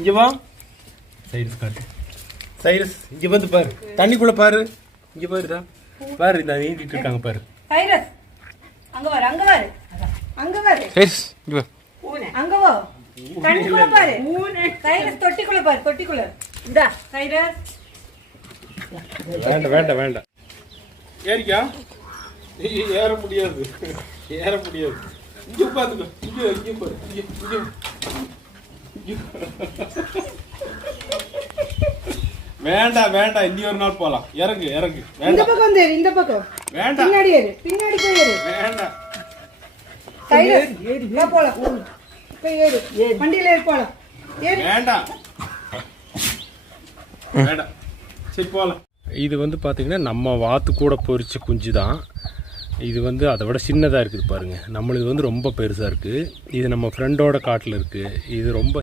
இங்க வா. சைரஸ் காட்டு. சைரஸ் இங்க வந்து பாரு. தண்ணிக்குள்ள பாரு. இங்க பாருடா. பாரு இந்த நீந்திட்டு இருக்காங்க பாரு. சைரஸ் அங்க வா, அங்க வா. அங்க வா. சைரஸ் இங்க வா. அங்க வா. தண்ணிக்குள்ள பாரு. சைரஸ் தொட்டிக்குள்ள பாரு, தொட்டிக்குள்ள. இந்தா சைரஸ். வேண்டாம் வேண்டாம் வேண்டாம். ஏறிக்கா. ஏற முடியாது. ஏற முடியாது. இங்க உட்காந்துக்கோ. இங்க பாரு. இங்க. வேண்டாம் வேண்டாம். இன்னி ஒரு நாள் போலாம். இறங்கு இறங்கு. இந்த பக்கம் வந்து இந்த பக்கம். வேண்டாம். பின்னாடி ஏறு, பின்னாடி போய் ஏறு. வேண்டாம். சைரஸ் வா போலாம். போய் ஏறு. வண்டியில ஏறு போலாம். ஏறு. வேண்டாம் வேண்டாம். சரி போகலாம். இது வந்து பார்த்தீங்கன்னா நம்ம வாத்து கூட பொரிச்ச குஞ்சு தான். இது வந்து அதை விட சின்னதாக இருக்குது பாருங்கள். நம்மளுக்கு வந்து ரொம்ப பெருசாக இருக்குது. இது நம்ம ஃப்ரெண்டோட காட்டில் இருக்குது. இது ரொம்ப